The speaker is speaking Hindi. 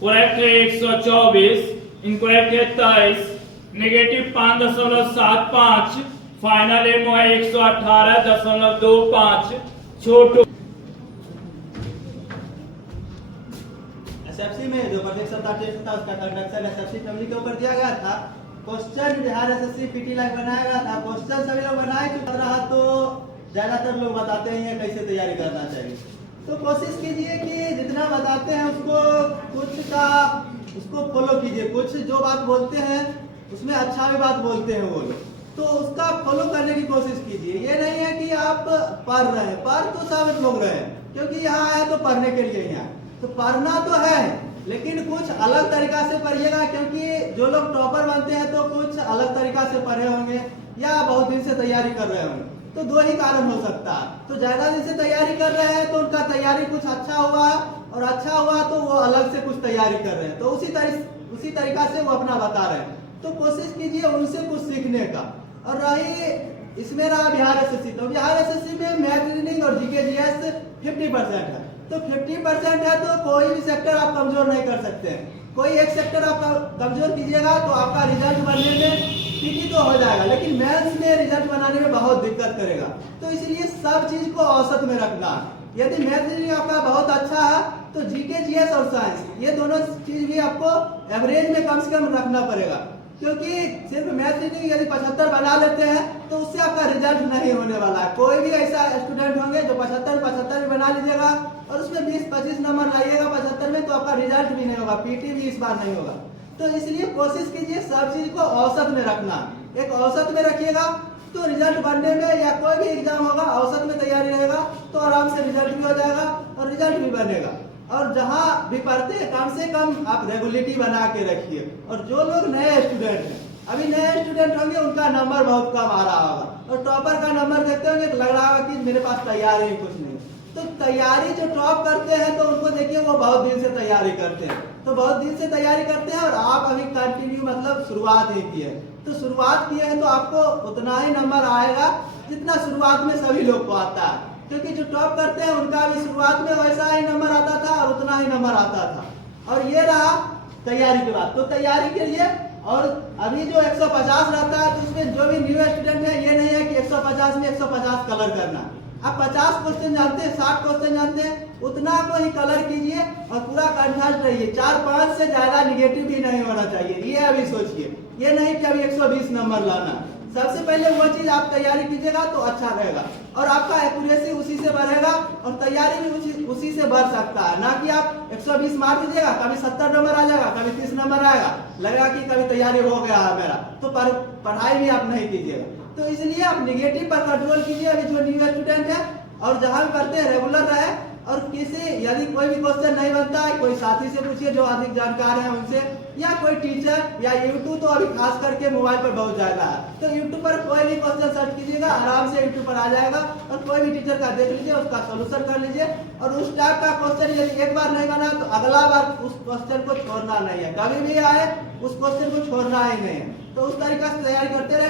करेक्ट है 124, इनकरेक्ट है 23, नेगेटिव 5.75, फाइनल एमओ है 118.25। छोटू एसएफसी में जो प्रत्येक सप्ताह टेस्ट था उसका कंडक्शन एसएफसी फैमिली के ऊपर दिया गया था। Question Bihar SSC PT like बनाया गया था। क्वेश्चन सभी लोग बनाए चुका रहा, तो ज्यादातर लोग बताते ही हैं कैसे तैयारी करना चाहिए। तो कोशिश कीजिए कि जितना बताते हैं उसको फॉलो कीजिए। कुछ जो बात बोलते हैं उसमें अच्छा भी बात बोलते हैं वो लोग, तो उसका फॉलो करने की कोशिश कीजिए। ये नहीं है कि आप पढ़ रहे हैं, पढ़ तो सब लोग रहे हैं, क्योंकि यहाँ आए तो पढ़ने के लिए ही आए, तो पढ़ना तो है लेकिन कुछ अलग तरीका से पढ़िएगा। क्योंकि जो लोग टॉपर बनते हैं तो कुछ अलग तरीका से पढ़े होंगे या बहुत दिन से तैयारी कर रहे होंगे, तो दो ही कारण हो सकता है। तो ज्यादा दिन से तैयारी कर रहे हैं तो उनका तैयारी कुछ अच्छा हुआ, और अच्छा हुआ तो वो अलग से कुछ तैयारी कर रहे हैं, तो उसी तरीका से वो अपना बता रहे हैं। तो कोशिश कीजिए उनसे कुछ सीखने का। और रही इसमें रहा बिहार एसएससी, तो बिहार एसएससी में मैथ रीजनिंग और जीके जीएस 50% है। तो 50% है तो कोई भी सेक्टर आप कमजोर नहीं कर सकते हैं। कोई एक सेक्टर आप कमजोर कीजिएगा तो आपका रिजल्ट बनने में ठीक तो हो जाएगा, लेकिन मैथ्स में रिजल्ट बनाने में बहुत दिक्कत करेगा। तो इसलिए सब चीज को औसत में रखना। यदि मैथ रीजनिंग आपका बहुत अच्छा है तो जीके जीएस और साइंस ये दोनों चीज भी आपको एवरेज में कम से कम रखना पड़ेगा। क्योंकि सिर्फ मैथ रीजनिंग यदि 75 बना लेते हैं तो उससे आपका रिजल्ट नहीं होने वाला है। कोई भी ऐसा स्टूडेंट होंगे जो 75 भी बना लीजिएगा और उसमें 20-25 नंबर लाइएगा 75 में, तो आपका रिजल्ट भी नहीं होगा, पीटी भी इस बार नहीं होगा। तो इसलिए कोशिश कीजिए सब चीज को औसत में रखना। एक औसत में रखिएगा तो रिजल्ट बनने में या कोई भी एग्जाम होगा औसत में तैयारी रहेगा तो आराम से रिजल्ट भी हो जाएगा और रिजल्ट भी बनेगा। और जहां भी पढ़ते हैं कम से कम आप रेगुलरिटी बना के रखिए। और जो लोग नए स्टूडेंट हैं, अभी नए स्टूडेंट होंगे उनका नंबर बहुत कम आ रहा होगा, और टॉपर का नंबर देखते होंगे तो लग रहा होगा कि मेरे पास तैयारी ही कुछ नहीं। तो तैयारी जो टॉप करते हैं तो उनको देखिए वो बहुत दिन से तैयारी करते हैं, तो बहुत दिन से तैयारी करते हैं और आप अभी कंटिन्यू मतलब शुरुआत ही की है। तो शुरुआत किए हैं तो आपको उतना ही नंबर आएगा जितना शुरुआत में सभी लोग को आता है। क्योंकि जो टॉप करते हैं उनका भी शुरुआत में वैसा ही नंबर आता था और उतना ही नंबर आता था। और ये रहा तैयारी के बाद। तो तैयारी के लिए और अभी जो 150 रहता है तो उसमें जो भी न्यू स्टूडेंट है ये नहीं है कि 150 में 150 कलर करना। आप 50 क्वेश्चन जानते हैं, 60 क्वेश्चन जानते हैं, उतना को ही कलर कीजिए और पूरा कंठस्थ रहिए। 4-5 से ज्यादा निगेटिव भी नहीं होना चाहिए, ये अभी सोचिए। ये नहीं कि अभी 120 नंबर लाना। सबसे पहले वो चीज आप तैयारी कीजिएगा तो अच्छा रहेगा और आपका एक्यूरेसी उसी से बढ़ेगा और तैयारी भी उसी से बढ़ सकता है। ना कि आप 120 मार दीजिएगा, कभी 70 नंबर आ जाएगा, कभी 30 नंबर आएगा, लगेगा कि कभी तैयारी हो गया है मेरा, तो पढ़ाई भी आप नहीं कीजिएगा। तो इसलिए आप निगेटिव पर कंट्रोल कीजिए अभी जो न्यू स्टूडेंट है, और जहां भी पढ़ते हैं रेगुलर रहे। और किसी यदि कोई भी क्वेश्चन नहीं बनता है कोई साथी से पूछिए जो अधिक जानकार है उनसे, या कोई टीचर या यूट्यूब, तो अभी खास करके मोबाइल पर बहुत ज्यादा है, तो यूट्यूब पर कोई भी क्वेश्चन सर्च कीजिएगा आराम से यूट्यूब पर आ जाएगा और कोई भी टीचर का देख लीजिए, उसका सोल्यूशन कर लीजिए। और उस टाइप का क्वेश्चन यदि एक बार नहीं बना तो अगला बार उस क्वेश्चन को छोड़ना नहीं है, कभी भी आए उस क्वेश्चन को छोड़ना ही नहीं है। तो उस तरीका से तैयारी करते रहे।